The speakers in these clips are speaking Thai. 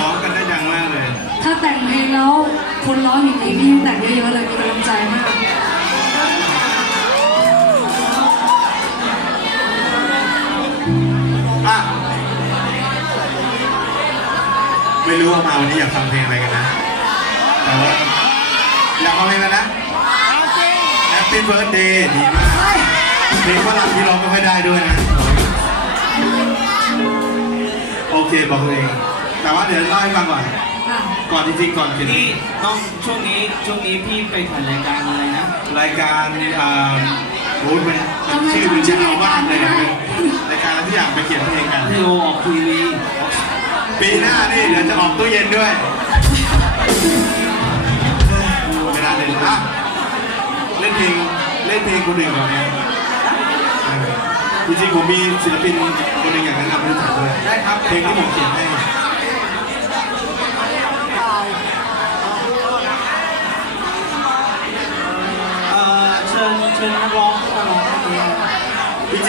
ร้องกันได้ดังมากเลย ถ้าแต่งเพลงแล้วคนร้องอย่างนี้พี่แต่งเยอะๆเลยมีกำลังใจมากอะไม่รู้ว่ามาวันนี้อยากฟังเพลงอะไรกันนะ แต่ว่าอยากฟังเพลงอะไรนะ Happy Birthday ดีมากเพลงฝรั่งที่ร้องไม่ค่อยได้ด้วยนะ โอเคบอกเลย แต่ว่าเดี๋ยวเล่าให้ฟังก่อน อะก่อนจริงๆก่อนเขียนพี่ต้องช่วงนี้ช่วงนี้พี่ไปถ่ายรายการอะไรนะรายการอ่าโอ้ยมันมันชื่อมันจะเอามากเลยนะรายการอะไรที่อยากไปเขียนเพลงกัน พี่โอออกทีวีปีหน้านี่เดี๋ยวจะออกตู้เย็นด้วยเวลาเล่นอะเล่นเพลงเล่นเพลงคนอื่นก่อนเนี่ยเออจริงๆผมมีศิลปินคนหนึ่งอยากแนะนำให้รู้จักด้วยได้ครับเพลงที่ผมเขียนให้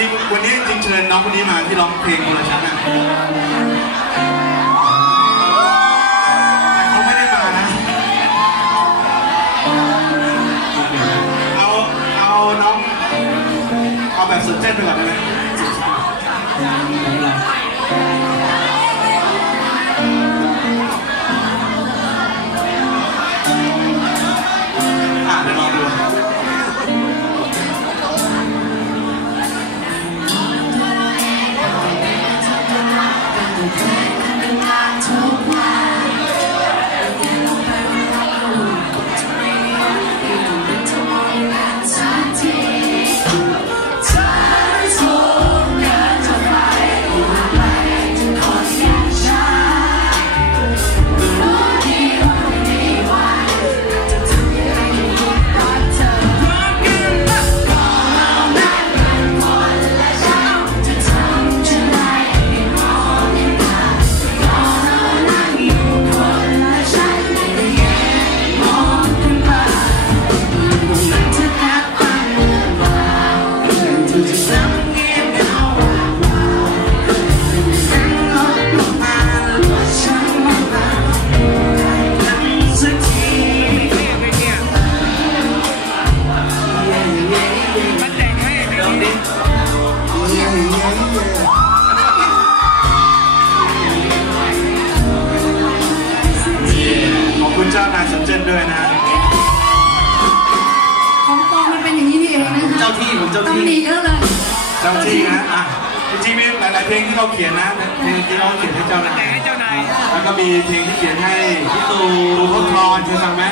ริงๆวันนี้จริงเชิญน้องคนนี้มาที่ร้องเพลงคนละชั้นนะแต่เขาไม่ได้มานะ เอาเอาน้อง เอาแบบสนใจไปก่อนได้ไหม เจ้านายสนเจนด้วยนะ ของปลอมมันเป็นอย่างนี้นี่เองนะคะเจ้าที่ผมเจ้าต้องที่มีเยอะเลยเจ้าที่นะ อะ จริงๆมีหลายๆเพลงที่เราเขียนนะ เพลงที่เราเขียนให้เจ้านายเจ้านาย แล้วก็มีเพลงที่เขียนให้พี่ตูตูทศพรเคยฟังไหม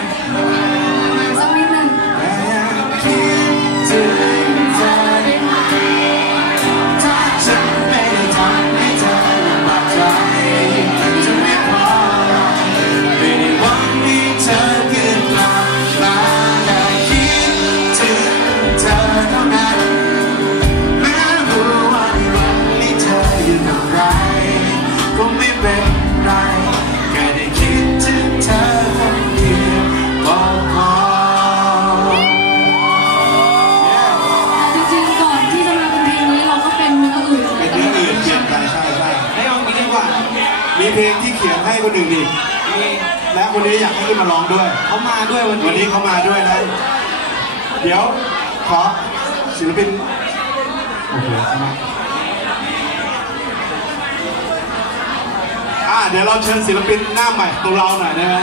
เพลงที่เขียนให้คนอื่นอีกมีและคนนี้อยากให้ขึ้นมาร้องด้วย เขามาด้วยวันวันนี้นี้เขามาด้วยนะ เดี๋ยวขอศิลปินโอ้โหเข้ามาอ่าเดี๋ยวเราเชิญศิลปินหน้าใหม่ของเราหน่อยได้ไหม